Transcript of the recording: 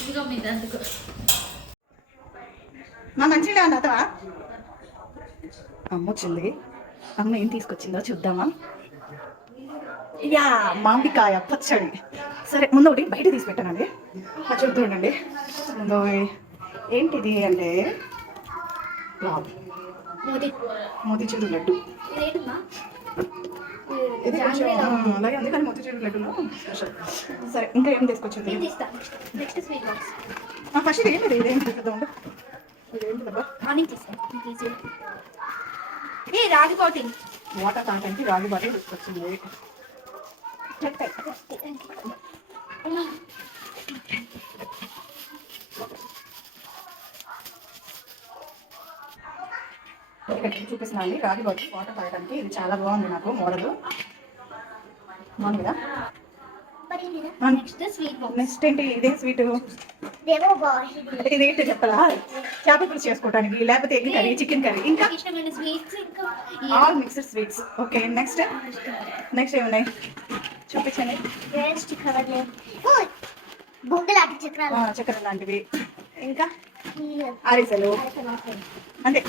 ఇదిగో మీకు అందుకు మా మంచిగా ఉంది అతవా అమ్మ వచ్చింది. అమ్మ ఏం తీసుకొచ్చిందో చూద్దామా. యా మామిడికాయ పచ్చడి. సరే ముందు ఒకటి బయట తీసి పెట్టానండి. చూద్దామండి ముందు ఏంటిది అంటే మోతీచూరు లడ్డు. ఇది కొంచెం అలాగే ఉంది కానీ మోతీచూరు లడ్డులో స్పెషల్. సరే ఇంకా ఏం తీసుకొచ్చింది ఫస్ట్ ఏంటిది ఇదేం చూద్దాం. ఇదేంటిదబ్బా రాగి బాటిల్ వాటర్ తాగడానికి రాగి బాటిల్ తీసుకొచ్చింది. చూపిస్తున్నా అండి రాగి బాటిల్ వాటర్ తాగడానికి. ఇది చాలా బాగుంది నాకు మోడల్ బాగుంది కదా. నెక్స్ట్ ఏంటి ఇదే స్వీట్ ఇదేంటి చెప్పరా చేపల పులుసు చేసుకోవడానికి లేకపోతే ఎగ్ కర్రీ చికెన్ కర్రీ ఇంకా all mixed sweets. Okay next ఏమున్నాయి చూపించండి. చక్కెర లాంటివి ఇంకా అరిసెలు అంతే.